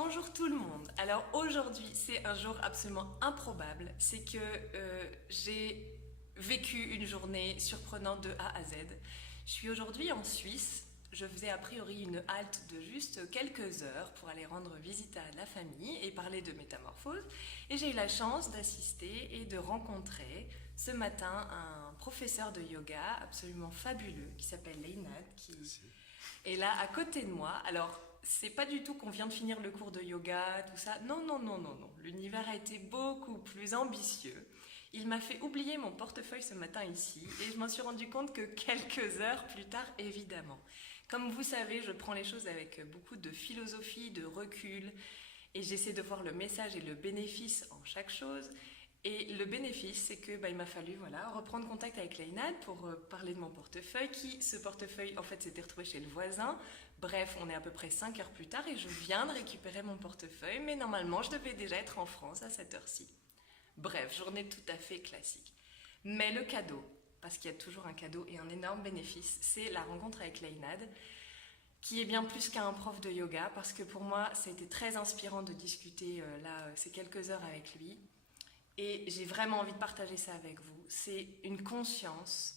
Bonjour tout le monde. Alors aujourd'hui, c'est un jour absolument improbable. C'est que j'ai vécu une journée surprenante de A à Z. Je suis aujourd'hui en Suisse. Je faisais a priori une halte de juste quelques heures pour aller rendre visite à la famille et parler de métamorphose. Et j'ai eu la chance d'assister et de rencontrer ce matin un professeur de yoga absolument fabuleux qui s'appelle Leinad, qui est là à côté de moi. Alors, c'est pas du tout qu'on vient de finir le cours de yoga, tout ça. Non, non, non, non, non. L'univers a été beaucoup plus ambitieux. Il m'a fait oublier mon portefeuille ce matin ici et je m'en suis rendu compte que quelques heures plus tard, évidemment. Comme vous savez, je prends les choses avec beaucoup de philosophie, de recul et j'essaie de voir le message et le bénéfice en chaque chose. Et le bénéfice, c'est que il m'a fallu reprendre contact avec Leinad pour parler de mon portefeuille, ce portefeuille, en fait, s'était retrouvé chez le voisin. Bref, on est à peu près 5 heures plus tard et je viens de récupérer mon portefeuille, mais normalement, je devais déjà être en France à cette heure-ci. Bref, journée tout à fait classique. Mais le cadeau, parce qu'il y a toujours un cadeau et un énorme bénéfice, c'est la rencontre avec Leinad, qui est bien plus qu'un prof de yoga, parce que pour moi, ça a été très inspirant de discuter ces quelques heures avec lui. Et j'ai vraiment envie de partager ça avec vous. C'est une conscience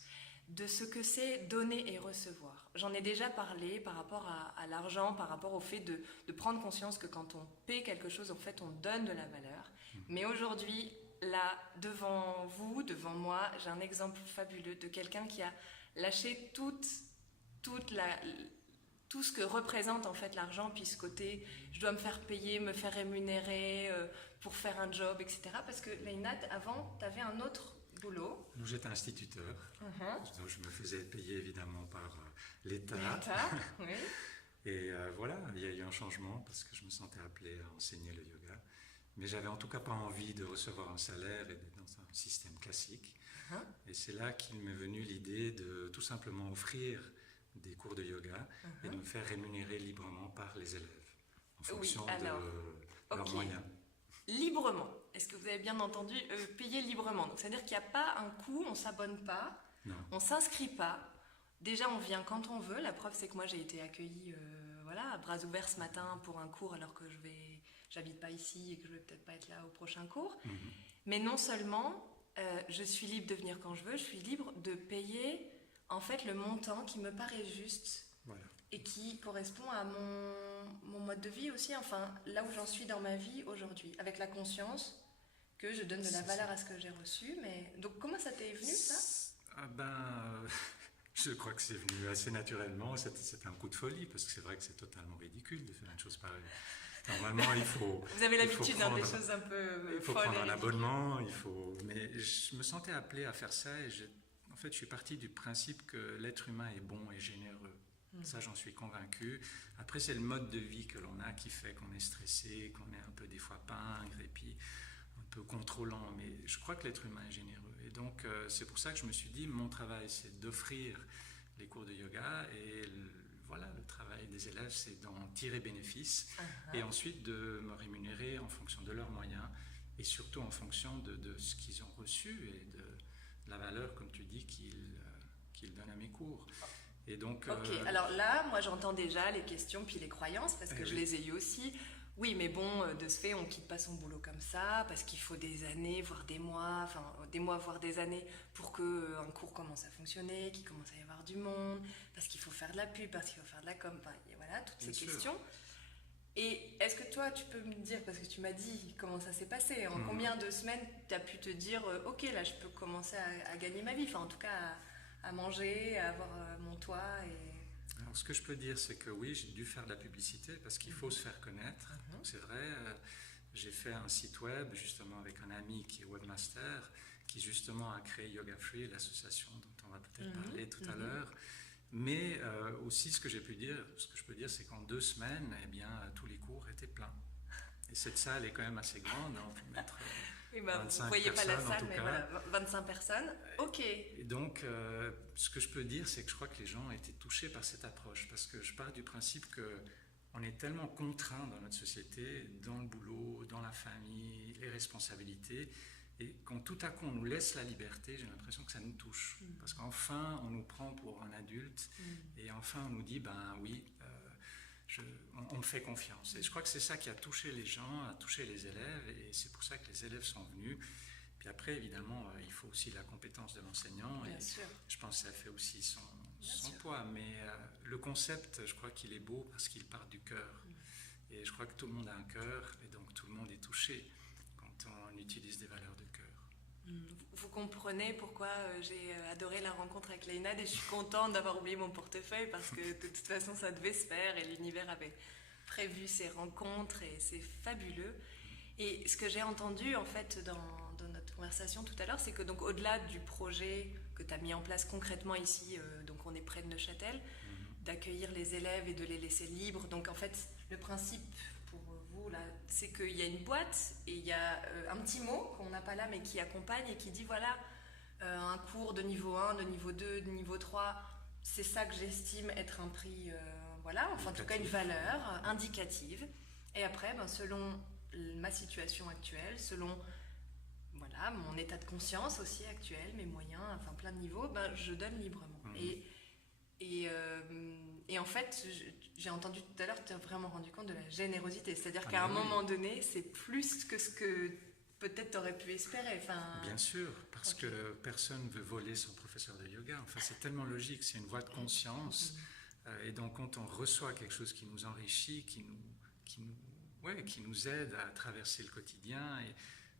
de ce que c'est donner et recevoir. J'en ai déjà parlé par rapport à l'argent, par rapport au fait de prendre conscience que quand on paie quelque chose, en fait, on donne de la valeur. Mais aujourd'hui, là, devant vous, devant moi, j'ai un exemple fabuleux de quelqu'un qui a lâché tout ce que représente en fait l'argent, puis ce côté je dois me faire payer, me faire rémunérer pour faire un job, etc. Parce que Leinad, avant, tu avais un autre boulot. Donc, j'étais instituteur, donc je me faisais payer évidemment par l'État. Oui. Et voilà, il y a eu un changement parce que je me sentais appelé à enseigner le yoga. Mais j'avais en tout cas pas envie de recevoir un salaire et d'être dans un système classique. Et c'est là qu'il m'est venu l'idée de tout simplement offrir des cours de yoga et de me faire rémunérer librement par les élèves en fonction de leurs moyens. Librement. Est-ce que vous avez bien entendu payer librement? Donc, c'est-à-dire qu'il n'y a pas un coût, on ne s'abonne pas, on ne s'inscrit pas. Déjà, on vient quand on veut. La preuve, c'est que moi, j'ai été accueillie à bras ouverts ce matin pour un cours alors que j'habite pas ici et que je vais peut-être pas être là au prochain cours. Mais non seulement, je suis libre de venir quand je veux, je suis libre de payer en fait le montant qui me paraît juste et qui correspond à mon mode de vie aussi, enfin là où j'en suis dans ma vie aujourd'hui, avec la conscience que je donne de la valeur à ce que j'ai reçu. Mais donc comment ça t'est venu ça? Je crois que c'est venu assez naturellement. C'est un coup de folie parce que c'est vrai que c'est totalement ridicule de faire une chose pareille. Normalement, il faut. Vous avez l'habitude dans des choses un peu. Il faut prendre un abonnement. Mais je me sentais appelé à faire ça et en fait, je suis parti du principe que l'être humain est bon et généreux. Ça, j'en suis convaincu. Après, c'est le mode de vie que l'on a qui fait qu'on est stressé, qu'on est un peu des fois pingre et puis un peu contrôlant. Mais je crois que l'être humain est généreux. Et donc, c'est pour ça que je me suis dit, mon travail, c'est d'offrir les cours de yoga. Et le travail des élèves, c'est d'en tirer bénéfice. Et ensuite, de me rémunérer en fonction de leurs moyens. Et surtout en fonction de ce qu'ils ont reçu et de la valeur, comme tu dis, qu'ils donnent à mes cours. Et donc, alors là, moi j'entends déjà les questions puis les croyances, parce que je les ai eues aussi. Oui, mais bon, de ce fait, on ne quitte pas son boulot comme ça, parce qu'il faut des années, voire des mois, voire des années, pour qu'un cours commence à fonctionner, qu'il commence à y avoir du monde, parce qu'il faut faire de la pub, parce qu'il faut faire de la com, et voilà, toutes ces questions. Et est-ce que toi, tu peux me dire, parce que tu m'as dit comment ça s'est passé, en combien de semaines tu as pu te dire, ok, là, je peux commencer à gagner ma vie, enfin, en tout cas, à manger, à avoir mon toit Alors, ce que je peux dire, c'est que oui, j'ai dû faire de la publicité parce qu'il faut se faire connaître. Donc, c'est vrai, j'ai fait un site web, justement, avec un ami qui est webmaster, qui, justement, a créé Yoga Free, l'association dont on va peut-être parler tout à l'heure. Mais aussi, ce que je peux dire, c'est qu'en 2 semaines, eh bien, tous les cours étaient pleins. Et cette salle est quand même assez grande, on peut mettre 25 vous ne voyez pas la personnes, salle, mais voilà, 25 personnes, ok. Et donc, ce que je peux dire, c'est que je crois que les gens ont été touchés par cette approche, parce que je pars du principe qu'on est tellement contraints dans notre société, dans le boulot, dans la famille, les responsabilités, et quand tout à coup on nous laisse la liberté, j'ai l'impression que ça nous touche. Parce qu'enfin, on nous prend pour un adulte, et enfin on nous dit, ben oui, on me fait confiance. Et je crois que c'est ça qui a touché les gens, a touché les élèves, et c'est pour ça que les élèves sont venus. Puis après, évidemment, il faut aussi la compétence de l'enseignant. Bien et sûr. Je pense que ça fait aussi son poids. Mais le concept, je crois qu'il est beau parce qu'il part du cœur. Et je crois que tout le monde a un cœur, et donc tout le monde est touché quand on utilise des valeurs de cœur. Vous comprenez pourquoi j'ai adoré la rencontre avec Leïnad, et je suis contente d'avoir oublié mon portefeuille parce que de toute façon ça devait se faire et l'univers avait prévu ces rencontres et c'est fabuleux. Et ce que j'ai entendu en fait dans notre conversation tout à l'heure, c'est que donc au-delà du projet que tu as mis en place concrètement ici, donc on est près de Neuchâtel, d'accueillir les élèves et de les laisser libres. Donc en fait le principe pour vous là, c'est qu'il y a une boîte et il y a un petit mot qu'on n'a pas là mais qui accompagne et qui dit voilà, un cours de niveau 1, de niveau 2, de niveau 3, c'est ça que j'estime être un prix, voilà, enfin en tout cas une valeur indicative. Et après, selon ma situation actuelle, selon voilà, mon état de conscience aussi actuel, mes moyens, enfin plein de niveaux, je donne librement. Et en fait, j'ai entendu tout à l'heure, tu as vraiment rendu compte de la générosité. C'est-à-dire qu'à un moment donné, c'est plus que ce que peut-être tu aurais pu espérer. Bien sûr, parce que personne ne veut voler son professeur de yoga. Enfin, c'est tellement logique, c'est une voie de conscience. Et donc, quand on reçoit quelque chose qui nous enrichit, qui nous aide à traverser le quotidien, et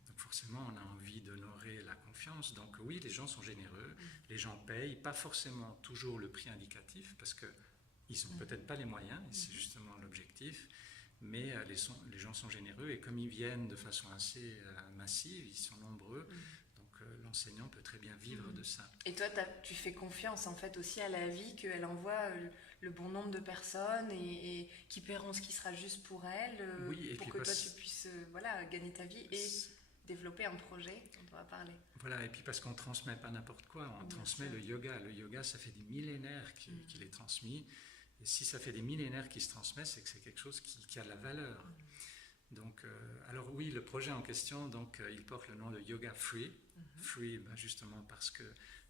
donc forcément, on a envie d'honorer la confiance. Donc oui, les gens sont généreux, les gens payent, pas forcément toujours le prix indicatif, parce qu'ils n'ont peut-être pas les moyens, et c'est justement l'objectif, mais les gens sont généreux, et comme ils viennent de façon assez massive, ils sont nombreux, donc l'enseignant peut très bien vivre de ça. Et toi, tu fais confiance en fait aussi à la vie, qu'elle envoie le bon nombre de personnes et qui paieront ce qui sera juste pour elles, pour que toi tu puisses gagner ta vie et développer un projet dont on va parler. Voilà, et puis parce qu'on ne transmet pas n'importe quoi, on transmet le yoga. Le yoga, ça fait des millénaires qu'il est transmis. Et si ça fait des millénaires qu'il se transmet, c'est que c'est quelque chose qui a de la valeur. Donc, alors oui, le projet en question, donc, il porte le nom de Yoga Free. Free, justement parce que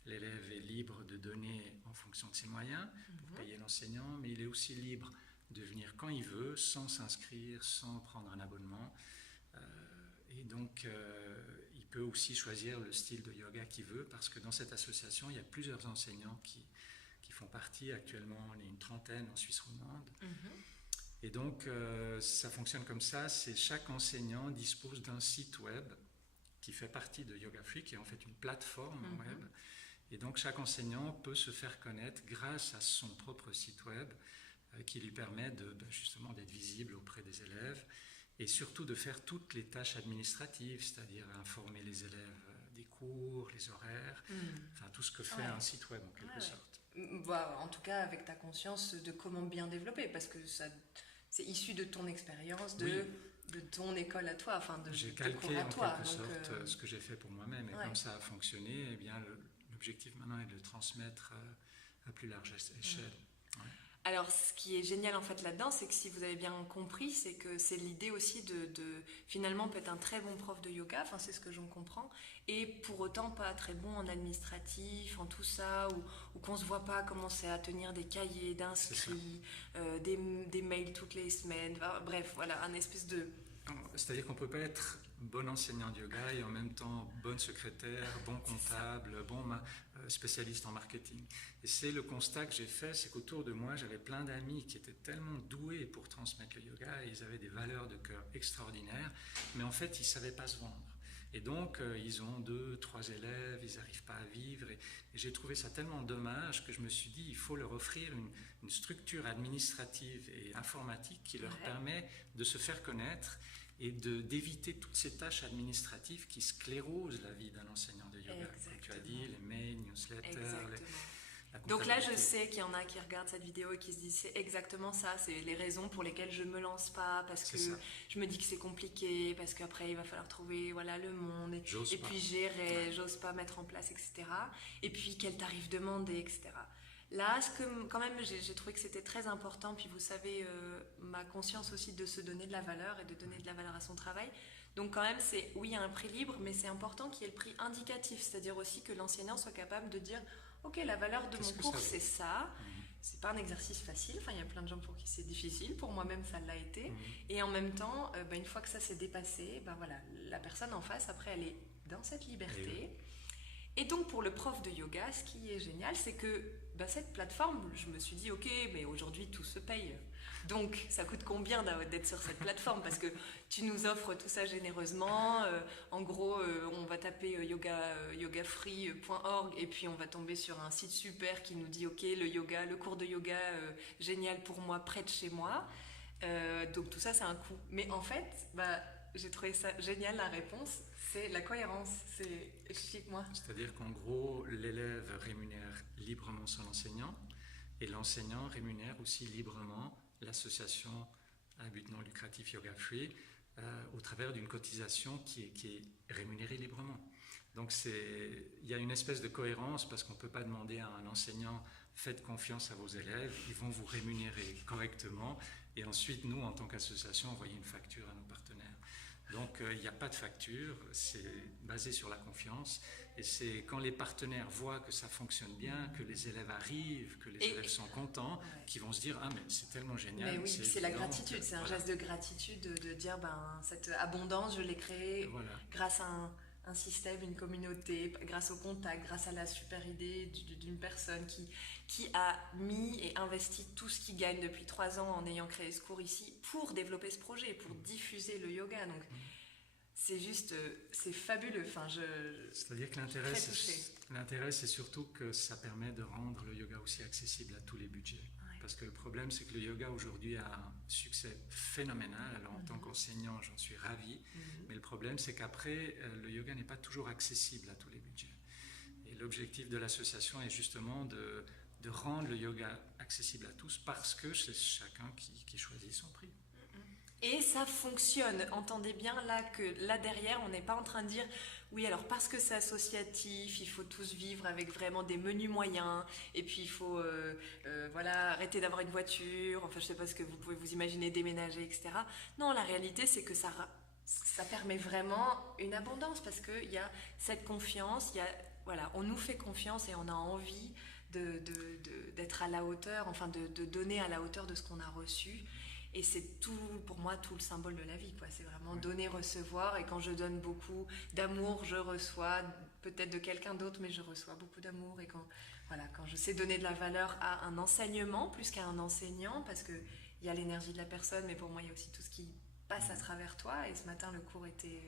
l'élève est libre de donner en fonction de ses moyens pour payer l'enseignant, mais il est aussi libre de venir quand il veut, sans s'inscrire, sans prendre un abonnement. Et donc, il peut aussi choisir le style de yoga qu'il veut, parce que dans cette association, il y a plusieurs enseignants qui font partie. Actuellement, on est une trentaine en Suisse romande. Et donc, ça fonctionne comme ça, c'est chaque enseignant dispose d'un site web qui fait partie de Yoga Free, qui est en fait une plateforme web. Et donc, chaque enseignant peut se faire connaître grâce à son propre site web, qui lui permet justement d'être visible auprès des élèves, et surtout de faire toutes les tâches administratives, c'est-à-dire informer les élèves des cours, les horaires, enfin tout ce que fait un site web en quelque sorte. En tout cas, avec ta conscience de comment bien développer, parce que c'est issu de ton expérience, de ton école à toi, enfin de tes cours à toi. J'ai calqué en quelque sorte ce que j'ai fait pour moi-même, et comme ça a fonctionné, eh bien l'objectif maintenant est de le transmettre à plus large échelle. Alors, ce qui est génial en fait là-dedans, c'est que si vous avez bien compris, c'est que c'est l'idée aussi de finalement peut être un très bon prof de yoga, enfin c'est ce que j'en comprends, et pour autant pas très bon en administratif, en tout ça, ou qu'on se voit pas commencer à tenir des cahiers d'inscrits, des mails toutes les semaines, bref, voilà, un espèce de... C'est-à-dire qu'on peut pas être bon enseignant de yoga et en même temps bonne secrétaire, bon comptable, bon spécialiste en marketing. Et c'est le constat que j'ai fait, c'est qu'autour de moi, j'avais plein d'amis qui étaient tellement doués pour transmettre le yoga, et ils avaient des valeurs de cœur extraordinaires, mais en fait, ils savaient pas se vendre. Et donc, ils ont 2, 3 élèves, ils n'arrivent pas à vivre. Et j'ai trouvé ça tellement dommage que je me suis dit, il faut leur offrir une structure administrative et informatique qui leur permet de se faire connaître et d'éviter toutes ces tâches administratives qui sclérosent la vie d'un enseignant de yoga. Comme tu as dit, les mails, newsletters... Donc là, je sais qu'il y en a qui regardent cette vidéo et qui se disent c'est exactement ça, c'est les raisons pour lesquelles je me lance pas, parce que je me dis que c'est compliqué, parce qu'après il va falloir trouver le monde, et puis gérer, j'ose pas mettre en place, etc. Et puis quel tarif demander, etc. Là, quand même, j'ai trouvé que c'était très important, puis vous savez, ma conscience aussi de se donner de la valeur et de donner de la valeur à son travail. Donc quand même, il y a un prix libre, mais c'est important qu'il y ait le prix indicatif, c'est-à-dire aussi que l'enseignant soit capable de dire ok, la valeur de mon cours c'est ça, c'est pas un exercice facile. Enfin, il y a plein de gens pour qui c'est difficile. Pour moi-même, ça l'a été. Et en même temps, une fois que ça s'est dépassé, voilà, la personne en face, après, elle est dans cette liberté. Et donc, pour le prof de yoga, ce qui est génial, c'est que cette plateforme, je me suis dit, ok, mais aujourd'hui, tout se paye. Donc, ça coûte combien d'être sur cette plateforme? Parce que tu nous offres tout ça généreusement. En gros, on va taper yogafree.org et puis on va tomber sur un site super qui nous dit, ok, le cours de yoga, génial pour moi, près de chez moi. Donc, tout ça, c'est un coût. Mais en fait, j'ai trouvé ça génial, la réponse. C'est la cohérence, explique-moi. C'est-à-dire qu'en gros, l'élève rémunère librement son enseignant et l'enseignant rémunère aussi librement l'association à but non lucratif Yoga Free au travers d'une cotisation qui est rémunérée librement. Donc il y a une espèce de cohérence parce qu'on ne peut pas demander à un enseignant faites confiance à vos élèves, ils vont vous rémunérer correctement et ensuite nous en tant qu'association envoyer une facture à nos partenaires. Donc il n'y a pas de facture, c'est basé sur la confiance et c'est quand les partenaires voient que ça fonctionne bien, que les élèves arrivent, que les élèves sont contents, qu'ils vont se dire « Ah mais c'est tellement génial ». Mais oui, c'est la gratitude, c'est un geste de gratitude de dire cette abondance, je l'ai créée grâce à un système, une communauté, grâce au contact, grâce à la super idée d'une personne qui a mis et investi tout ce qu'il gagne depuis 3 ans en ayant créé ce cours ici pour développer ce projet, pour diffuser le yoga. Donc c'est juste, c'est fabuleux. Enfin, c'est-à-dire que l'intérêt, c'est surtout que ça permet de rendre le yoga aussi accessible à tous les budgets. Ouais. Parce que le problème, c'est que le yoga aujourd'hui a un succès phénoménal. Alors en tant qu'enseignant, j'en suis ravi. Mais le problème, c'est qu'après, le yoga n'est pas toujours accessible à tous les budgets. Et l'objectif de l'association est justement de rendre le yoga accessible à tous parce que c'est chacun qui choisit son prix. Et ça fonctionne. Entendez bien là derrière, on n'est pas en train de dire oui, alors parce que c'est associatif, il faut tous vivre avec vraiment des menus moyens, et puis il faut arrêter d'avoir une voiture, enfin je sais pas ce que vous pouvez vous imaginer, déménager, etc. Non, la réalité c'est que ça permet vraiment une abondance parce qu'il y a cette confiance, on nous fait confiance et on a envie d'être à la hauteur, enfin de donner à la hauteur de ce qu'on a reçu. Et c'est tout, pour moi, tout le symbole de la vie, quoi. C'est vraiment donner, recevoir. Et quand je donne beaucoup d'amour, je reçois peut-être de quelqu'un d'autre, mais je reçois beaucoup d'amour. Et quand je sais donner de la valeur à un enseignement plus qu'à un enseignant, parce qu'il y a l'énergie de la personne, mais pour moi, il y a aussi tout ce qui passe à travers toi. Et ce matin, le cours était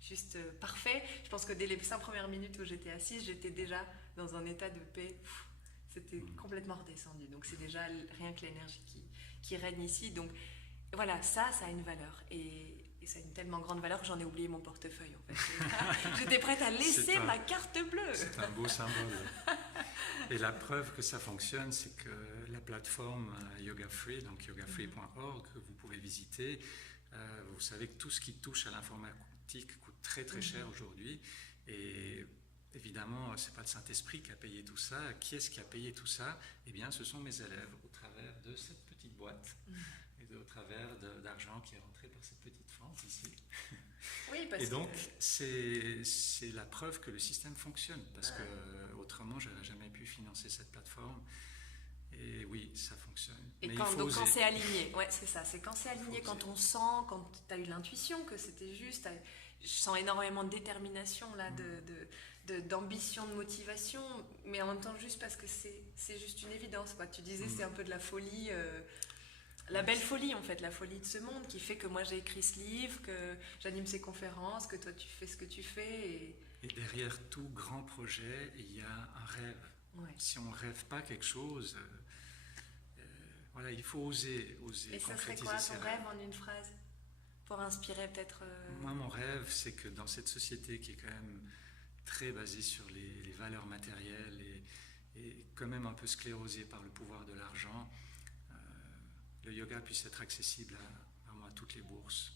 juste parfait. Je pense que dès les 5 premières minutes où j'étais assise, j'étais déjà dans un état de paix. C'était complètement redescendu. Donc c'est déjà rien que l'énergie qui règne ici. Donc voilà, ça a une valeur. Et ça a une tellement grande valeur que j'en ai oublié mon portefeuille en fait. J'étais prête à laisser ma carte bleue. C'est un beau symbole. Et la preuve que ça fonctionne, c'est que la plateforme Yoga Free, donc yogafree.org, que vous pouvez visiter, vous savez que tout ce qui touche à l'informatique coûte très très cher aujourd'hui. Et évidemment, ce n'est pas le Saint-Esprit qui a payé tout ça. Qui est-ce qui a payé tout ça? Eh bien, ce sont mes élèves au travers de cette petite boîte et au travers d'argent qui est rentré par cette petite fente ici. Oui, parce et donc, c'est la preuve que le système fonctionne parce que autrement, je n'aurais jamais pu financer cette plateforme. Et oui, ça fonctionne. Et quand c'est aligné, c'est ça. C'est quand c'est aligné, quand on sent, quand tu as eu l'intuition que c'était juste. Je sens énormément de détermination là, d'ambition, de motivation, mais en même temps juste parce que c'est juste une évidence, quoi. Tu disais c'est un peu de la folie, la belle folie en fait, la folie de ce monde qui fait que moi j'ai écrit ce livre, que j'anime ces conférences, que toi tu fais ce que tu fais. Et derrière tout grand projet, il y a un rêve. Ouais. Si on ne rêve pas quelque chose, il faut oser et ça serait quoi ton rêve en une phrase? Pour inspirer peut-être... Moi, mon rêve, c'est que dans cette société qui est quand même très basée sur les valeurs matérielles et quand même un peu sclérosée par le pouvoir de l'argent, le yoga puisse être accessible à toutes les bourses.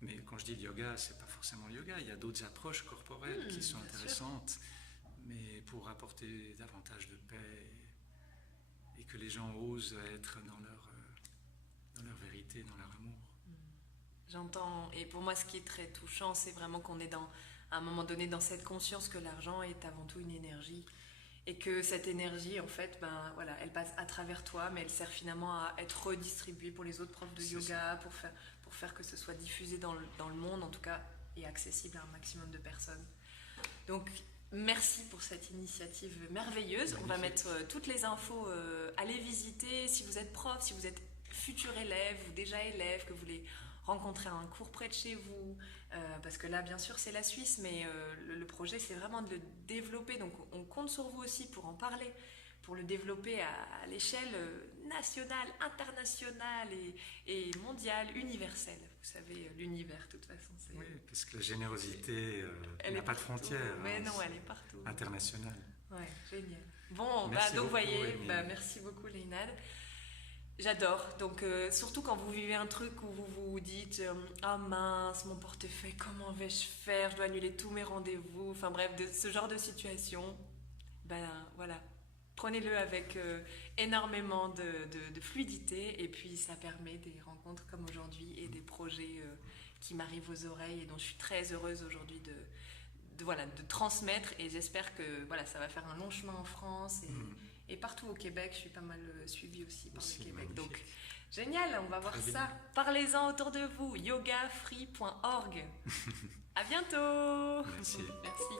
Mais quand je dis le yoga, c'est pas forcément le yoga. Il y a d'autres approches corporelles qui sont intéressantes, mais pour apporter davantage de paix et que les gens osent être dans leur vérité, dans leur amour. J'entends, et pour moi ce qui est très touchant, c'est vraiment qu'on est à un moment donné dans cette conscience que l'argent est avant tout une énergie Et que cette énergie, en fait, ben, voilà, elle passe à travers toi, mais elle sert finalement à être redistribuée pour les autres profs de yoga, pour faire que ce soit diffusé dans le monde, en tout cas, et accessible à un maximum de personnes. Donc, merci pour cette initiative merveilleuse. On va mettre toutes les infos, allez visiter si vous êtes prof, si vous êtes futur élève ou déjà élève, que vous voulez rencontrer un cours près de chez vous, parce que là, bien sûr, c'est la Suisse, mais le projet, c'est vraiment de le développer. Donc, on compte sur vous aussi pour en parler, pour le développer à l'échelle nationale, internationale et mondiale, universelle. Vous savez, l'univers, de toute façon. Oui, parce que la générosité n'a pas de frontières. Mais non, elle est partout. Internationale. Ouais, génial. Bon, donc vous voyez, merci beaucoup, Leinad. J'adore. Donc, surtout quand vous vivez un truc où vous vous dites ah mince, mon portefeuille, comment vais-je faire? Je dois annuler tous mes rendez-vous. Enfin bref, de ce genre de situation, ben voilà. Prenez-le avec énormément de fluidité et puis ça permet des rencontres comme aujourd'hui et des projets qui m'arrivent aux oreilles et dont je suis très heureuse aujourd'hui de transmettre et j'espère que voilà, ça va faire un long chemin en France et partout au Québec. Je suis pas mal suivie aussi par le Québec. Magnifique. Donc, génial, on va voir ça. Parlez-en autour de vous, yogafree.org. À bientôt. Merci. Merci.